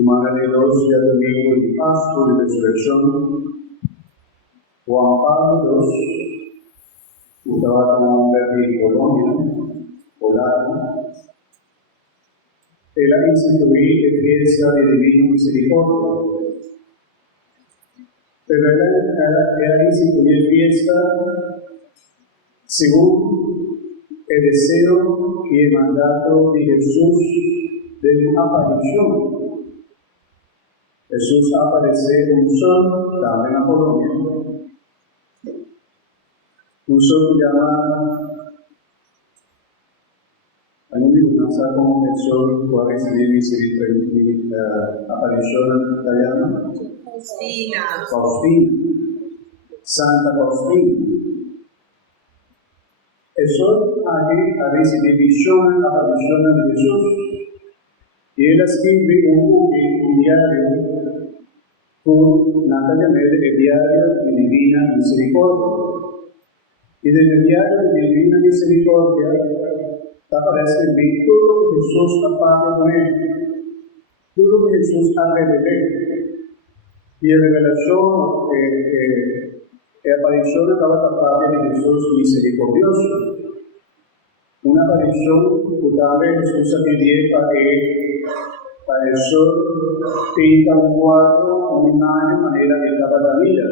Semana de 2 del domingo de Pascua de Resurrección, Juan Pablo II estaba como un hombre de Polonia, polaco. Él instituir la fiesta de Divino Misericordia. Pero él instituir fiesta según el deseo y el mandato de Jesús de una aparición. Jesús aparece un sol también en Polonia. Un sol que llama, hay un libro que sabe cómo el sol puede recibir la aparición italiana. Faustina. Santa Faustina. El sol aquí ha recibido visiones, apariciones de Jesús. Y él escribe un diario con Natalia Mele, el diario de Divina Misericordia. Y del diario de Divina Misericordia aparece todo lo que Jesús ha pagado con él, todo lo que Jesús ha revelado. Y la revelación, la aparición estaba tapada de Jesús misericordioso. Una aparición que también Jesús ha pedido para que para eso pinta un cuadro, una imagen, de manera que estaba la vida.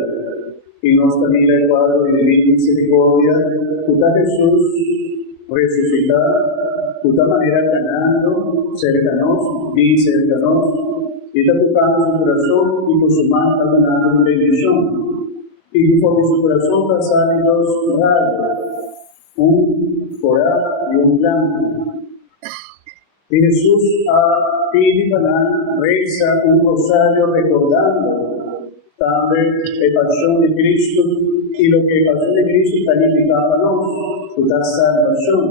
Y no está mira el cuadro de Divina Misericordia, que está Jesús resucitado, de esta manera ganando, cercanos, bien cercanos, y está tocando su corazón y con su mano está ganando una bendición. Y por su corazón pasan dos rayos, un coral y un blanco. Y Jesús ha pedido para rezar un rosario recordando también la pasión de Cristo y lo que la pasión de Cristo significa para nosotros, la salvación,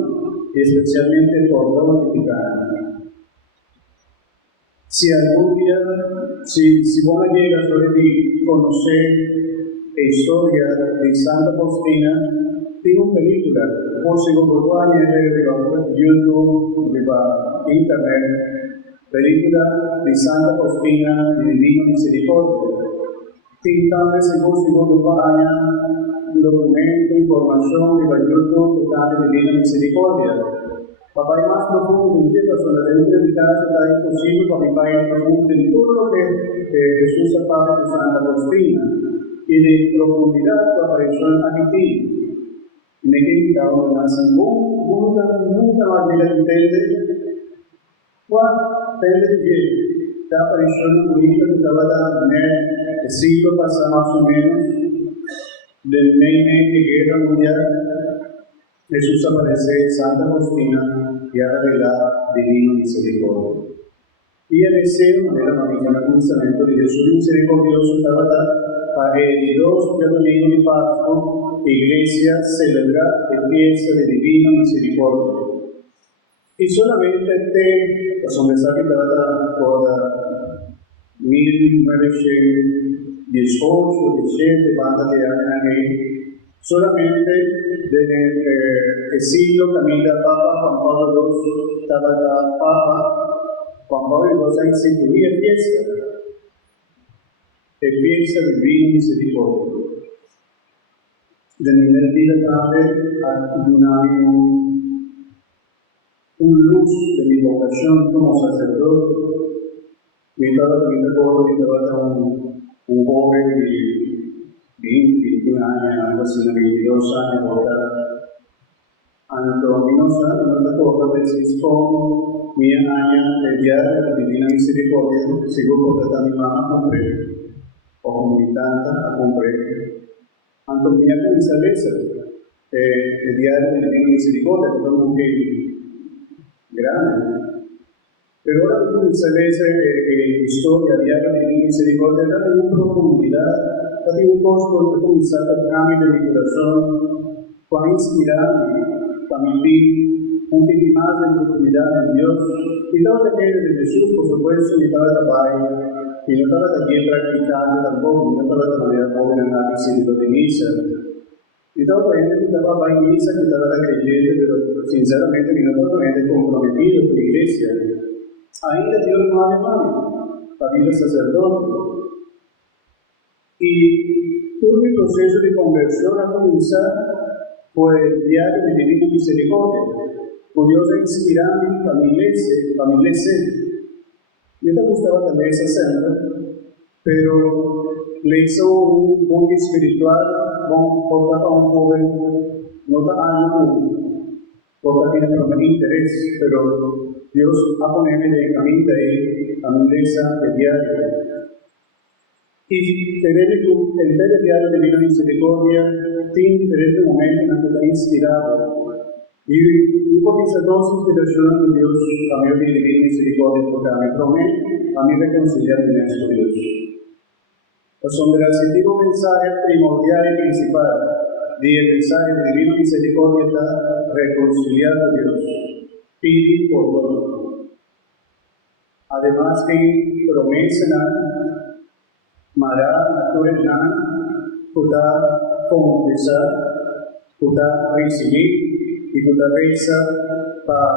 y especialmente el perdón de pecados. Si algún día, si vos llegas a conocer la historia de Santa Faustina, tengo una película, por si lo puedo añadir de YouTube, de Internet, película de Santa Faustina de Divina Misericordia. Tengo también, si vos lo puedo añadir, un documento, información de YouTube tocante de Divina Misericordia. Papá es más profundo de qué persona debe dedicarse a tal imposible para mi padre profundo de todo lo que Jesús ha hablado de Santa Faustina y de profundidad de su aparición aquí. Me quedé dado más nunca más llega a entender cuál es la aparición bonita que estaba dando en el siglo pasado más o menos del de guerra mundial. Jesús aparece Santa Faustina y ha revelado Divino Misericordia. Y el deseo de la mañana justamente de Jesús misericordioso estaba para el 2 del domingo de Pascua, la Iglesia celebra la fiesta de Divina Misericordia. Y solamente los mensajes que estaba por 1918, 17, banda de años, solamente desde el siglo camina Papa Juan Pablo II, estaba Papa Juan Pablo II instituía fiesta de Divina Misericordia. De nivel vida también ha un luz de mi vocación como sacerdote. Me estaba un joven de 21 años, algo así, 22 años, Antonio Santo Corta Francisco, mi año el diario de Divina Misericordia, sigo por mi mamá a comprar, o comunitante a comprar. Antonio Consalesa, el diario de Divina Misericordia, que es un muy grande. Pero ahora mismo Consalesa, historia diario de Divina Misericordia, está en profundidad, está en un poco de comenzar a cambio de mi corazón, para inspirarme. También un poco más de profundidad en Dios. Y no te quedes de Jesús, por supuesto, ni estaba de baile, y no estaba también practicando tampoco, no estaba de manera joven en la visita de misa. Y estaba gente que estaba en misa, que estaba creyente, pero sinceramente no estaba comprometido con la iglesia. Ainda Dios no ha llamado. familia sacerdote. Y todo mi proceso de conversión a comenzar por el diario de Divina Misericordia. Por Dios inspirarme familia yo te gustaba también esa senda, pero le hizo un book espiritual, porta a un joven, no está algo, porta tiene un interés, pero Dios ha ponido de camino de a mi iglesia de diario. Y tener el diario de Divina Misericordia tiene diferentes momentos en los que está inspirado. Y por esa dosis de oración de Dios, a mí de Divina Misericordia, porque a mí promete, a mí reconciliar con Dios. Donde el mensaje primordial y principal del mensaje de Divina Misericordia está reconciliar con Dios, pedir perdón. Además que promesa Mará, naturalidad, poder confesar, poder recibir y poder rezar para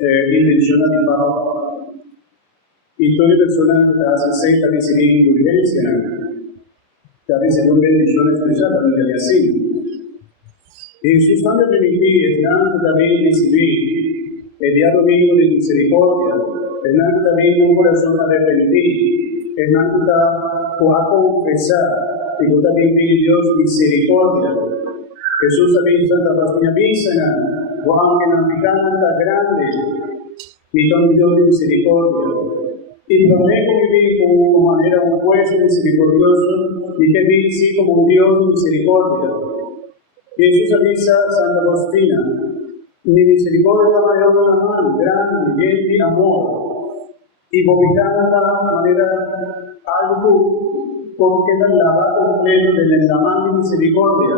intención de pago. Y toda persona que hace acepta recibir indulgencia, que recibe una bendición especial también de así. Jesús también permitió, también recibir el día domingo de misericordia, también un corazón arrepentido. Hernando a confesar y tú también pide Dios misericordia. Jesús también Santa Faustina Vícena, o aunque la picana está grande, mi don Dios de misericordia. Y prometo vivir como manera un juez misericordioso y que vivir sí como un Dios de misericordia. Jesús avisa a Santa Faustina, mi misericordia está mayor de la mano, grande, llena de amor. Y vomitar de manera algo porque da la completo del enlamán de misericordia.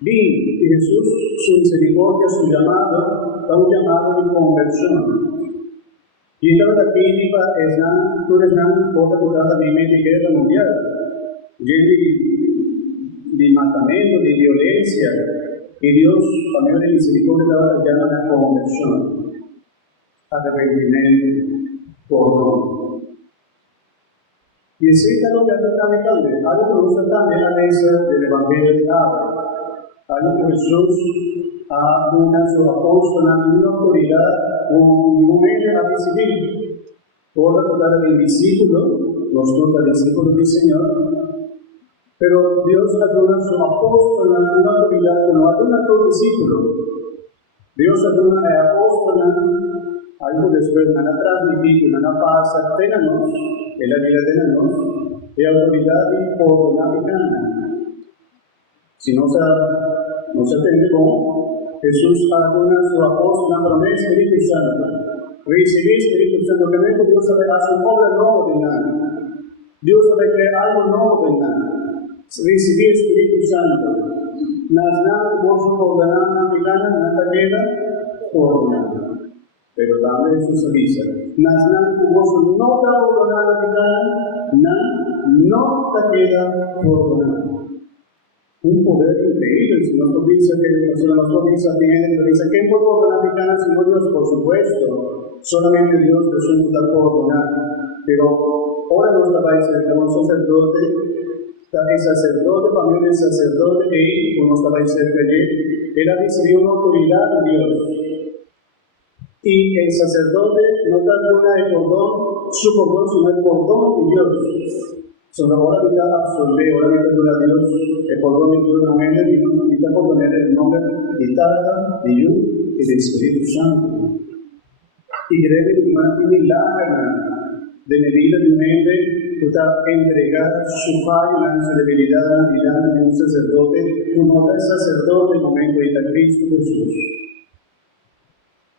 Bien, y Jesús, su misericordia, su llamado, da un llamado de conversión. Y entonces la pídica es nada, tú eres nada, por la de guerra mundial, de matamiento, de violencia. Y Dios, por medio de misericordia, da llama a la conversión. Arrepentimiento, perdón. Y así es lo que hace también, algo que usa también la ley del Evangelio de Abel, algo que Jesús ha dado a su apóstol en una autoridad, un momento a recibir. Por la total del discípulo, los discípulos del Señor, pero Dios ha dado a su apóstol en una autoridad que no ha dado a todo discípulo. Dios ha dado a apóstol algo después van a transmitir, van a pasar, tenemos, en la vida tenemos, de autoridad y pornográfica. Si no se entiende cómo Jesús ha dado a su apóstol una promesa Espíritu Santo. Recibir Espíritu Santo, que venga Dios a hacer una obra nueva de nada. Dios va a crear algo nuevo de nada. Recibir Espíritu Santo. Nada, vos ordenando, nada queda ordenado. Pero también Jesús avisa, Naznan vos no te ordenado, no te queda ordenado. Un poder increíble, si nos dice que ¿quién puede ordenar sino Dios? Por supuesto, solamente Dios es un puede ordenar. Pero ahora nos va a decir, un sacerdote, el sacerdote, familia del sacerdote, como nos va a decir que él ha recibido una autoridad de Dios. Y el sacerdote no da una de perdón, su perdón, sino el perdón de Dios. Son ahora mitad absoluta, ahora mitad de Dios, el perdón de Dios no es mitad perdón en el nombre de Tata, de Dios y del Espíritu Santo. Y cree que durante milagro de la vida de un hombre pueda entregar su fallo, su debilidad delante de un sacerdote, uno del sacerdote en el momento de Cristo Jesús.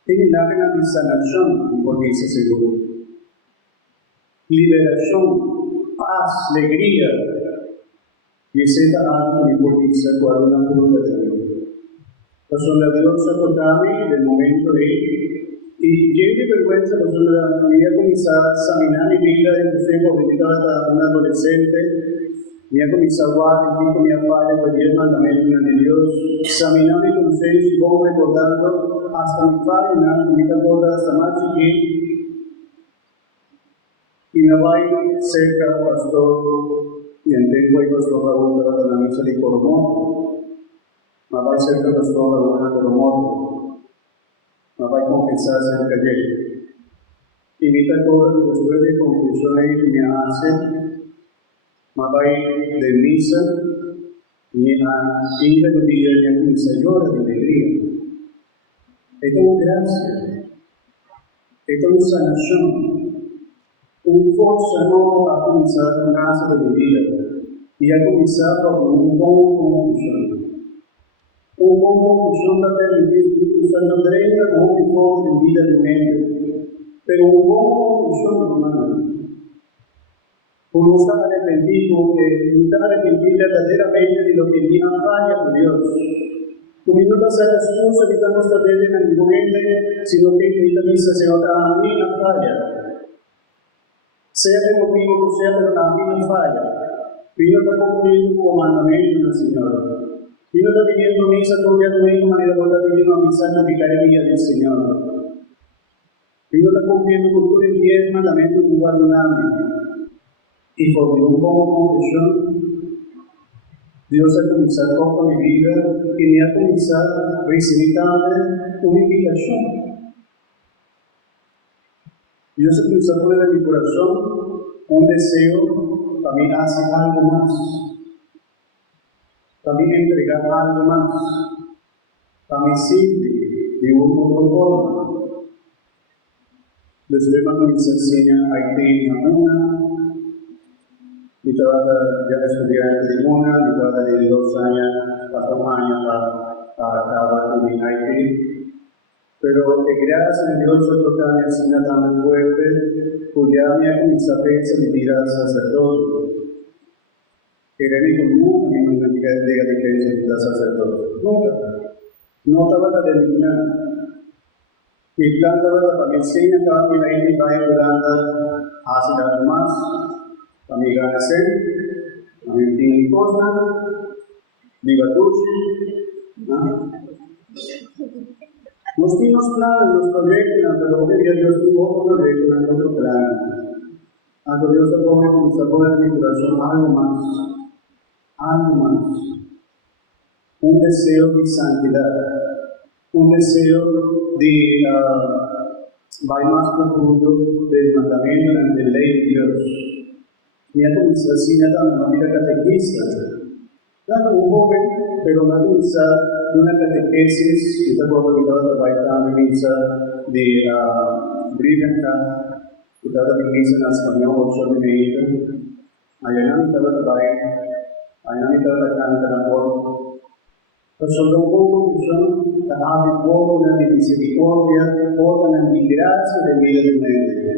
Tiene lágrimas de sanación, porque dice seguro. Liberación, paz, alegría. Y ese es algo que improvisa con una fruta de Dios. La sola Dios se acordaba del momento de y llegué de vergüenza, la sola voy a comenzar a examinar mi vida desde porque estaba un adolescente. Voy a comenzar a guardar con mi falla, por el mandamiento de Dios. Examinar mi consejo y voy recordando hasta mi falla, mi acorda hasta más chiquito. y me va a ir cerca, pastor, y entiendo y pastor Raúl de la misa de Coromoto. Me va a ir cerca, pastor Raúl de Coromoto. Me va a confesar cerca de él. Y mi cosa, después de confesión, me hace, me va a ir de misa, y a ir de día y a misa llora de alegría. Esto es gracia, esto es sanación. Força nova a começar a casa da vida e a começar a um bom confissão. Um bom confissão da permitir Espírito Santo treina como que fosse de vida de mente. Pero um bom confissão, hermano, por no estar arrepentido, estar arrepentido verdaderamente de lo que viene a falla con Dios. Tu no te hace excusa que estamos tratando en el momento, sino que invita a misa, Señor, también a falla. Sea de motivo que sea, pero también falla. Y no está cumpliendo como mandamiento del Señor. Y no está pidiendo misa porque a tu misma manera no está pidiendo misa en la vicaría del Señor. Y no está cumpliendo con tus 10 mandamientos en lugar de un ámbito. Y por un poco confesión, Dios ha comenzado con mi vida y me ha comenzado a recibir también una invitación. Dios comenzó a poner en mi corazón un deseo también hacer algo más, también entregar algo más, también sirve de una otra forma. Después me enseña a ir a una, mi trabajo ya estudiante de una, mi trabajo de 2 años, hasta un año para acabar con mi Haití. Pero que gracias a Dios yo tocaba mi enseñanza tan fuerte, cuya me ha comenzado a pensar mi vida sacerdote. Que era mi nunca me diga de pensar sacerdote. Nunca. No estaba de mi plan. Mi plan estaba para mi enseñanza, para mi vida y para ayudando a hacer algo más, para mi ganar, para mi tener cosas, mi batuche, Nos dimos planes, nos proyectan, pero que Dios tuvo otro proyecto en otro plan. Cuando Dios se pone con mi sabor en mi corazón, algo más. Un deseo de santidad, un deseo de va más profundo del mandamiento, de la ley de Dios. Mi comenzado así, de manera catequista. Tanto un joven, pero me ha comenzado una catequesis, esta cosa que estaba trabajando en misa de Brivenka, que estaba en misa en español, 8 de México. Allá no estaba trabajando, allá no estaba cantando por. Pero sobre un poco que son, la orden de misericordia, orden de gracia de vida de mente.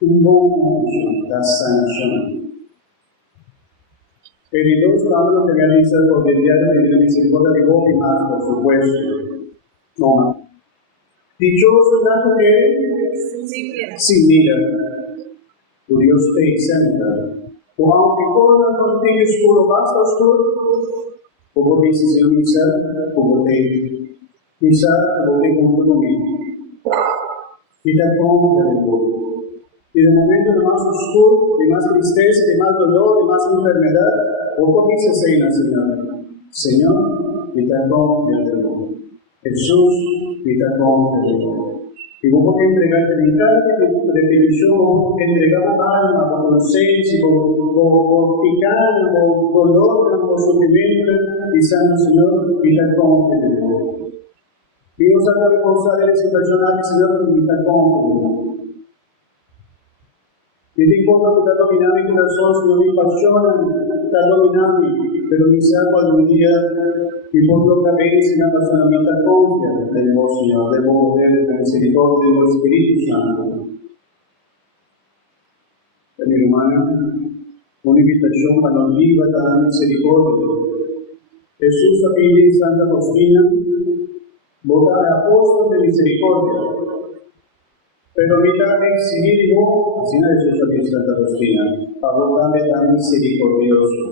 Un buen confesión, la sanación. El dos también lo que realiza por el diario de la misericordia de Bob y más, por supuesto. No más. Dichoso el que sí mira, tu Dios te exenta. O aunque corra contigo oscuro, basta oscuro, como dice Señor misa, como te junto conmigo. Y te confía de vos. Y de momento de más oscuro, de más tristeza, de más dolor, de más enfermedad, poco dice Señor, Señor, y te confía de vos. Jesús, y te confía de vos. Y vos podés entregarte en cada repetición, entregar alma, por conciencia, por picada, por dolor, por sufrimiento, diciendo Señor, y te confía de vos. Dios ha de reposar en ese personaje, Señor, y te confía de vos. Y te importa que está dominando mi corazón, Señor, mi pasión está dominando, pero quizás cuando un día, y por lo que veis en la persona, me está confía de vos, Señor, de vos poder, de la misericordia de vuestro Espíritu Santo. Mi hermana, una invitación para nos viva la misericordia. Jesús ha pedido en Santa Faustina, votar apóstol de misericordia. Pero mi también exigir vos, así no es Jesús aquí Santa Faustina, para votarme tan misericordioso.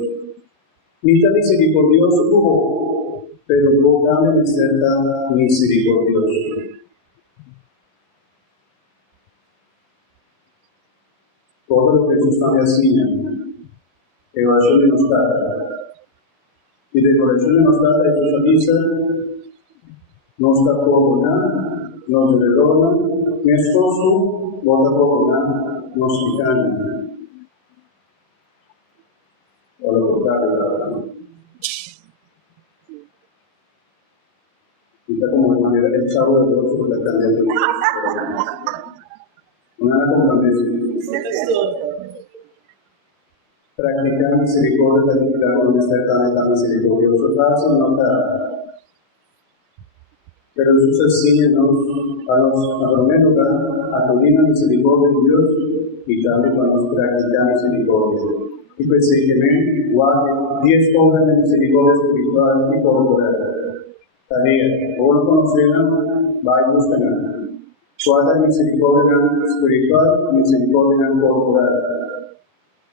Mi tan misericordioso como, pero votarme ser tan misericordioso. Jesús también hacía, oración de nos trata. Y de oración de nos trata, Jesús avisa, no está por nada, nos redona, mi esposo, vota por nada, nos quitan. O lo contrario, está como de manera el chavo de Dios por la candela. Una compromiso. Practicar misericordia del milagro de ser tan misericordioso, fácil notar. Pero Jesús enseña-nos a primeiro lugar, a acudir a misericordia de Dios y también para nos practicar misericordia. Y pensé que me guarde 10 obras de misericordia espiritual y corporal. Tarea, o lo conocen, va y buscan. Guarda misericordia espiritual y misericordia corporal.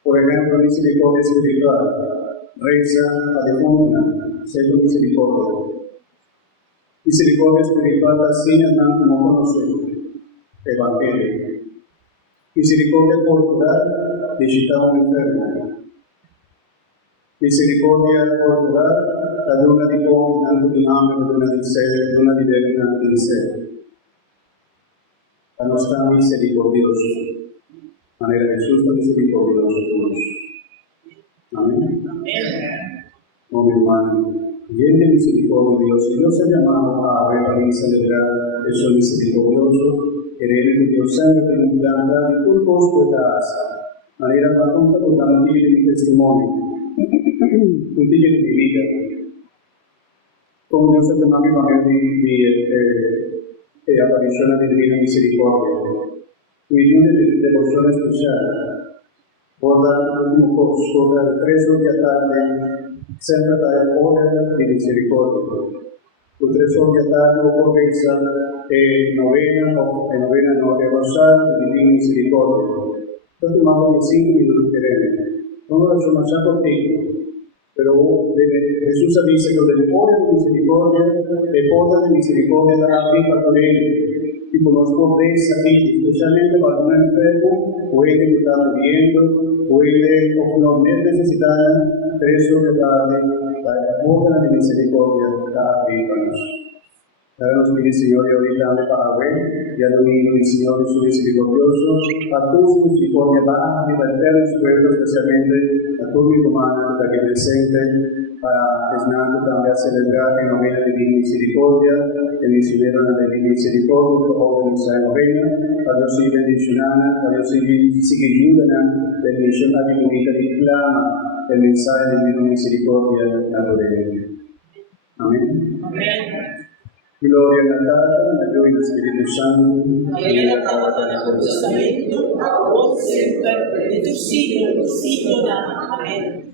Por ejemplo, misericordia espiritual, reza a difunta, siendo misericordia. Misericordia espiritual así como conocemos, Evangelio. Misericordia corporal, visitamos un enfermo. Misericordia corporal, la duna di come, tanto di hambre, la duna di sede, la duna di bere, tanto di sede. La nostra misericordioso. Manera Jesús está misericordioso con nosotros. Amén. Oh, mi hermano, lleno de misericordia de Dios, y Dios ha llamado a ver para celebrar el sol misericordioso, querer que Dios siempre tiene un plan de todo costo de asa. Manera más tonta con la noticia de mi testimonio, noticia de mi vida. Como Dios ha llamado a mi manera de aparición de divina misericordia. Mi devoción especial, por dar un curso de 3 horas de tarde, sempre dai ore di misericordia. Con 3 ore di tarde occorrenza e novena no, e rosario di divina misericordia. Tanto más de 5 minutos queremos. No lo sono già contigo, pero Jesús dice que del ore di misericordia, e porta di misericordia dará vida por él. Y por los pobres aquí, especialmente para un enfermo, puede estar muriendo, puede o no necesitar 3 horas de tarde, la obra de misericordia está arribanos. Daremos mi Señor y ahorita de Paraguay, y a domingo mi Señor y su misericordioso, a tu misericordia va a libertar los pueblos, especialmente a tu mi humana, que presente, para desnando también a celebrar en novena de divina misericordia, el misionero de divina misericordia, por obra de nuestra novena, a Dios y bendicionana, a Dios y ayudan, bendición a mi bonita y clama, el mensaje de divina misericordia a Lorena. Amén. Amén. Gloria al Padre, al Hijo y al Espíritu Santo. Amén. Por testamento, ahora siempre, y tu siglo, Amén.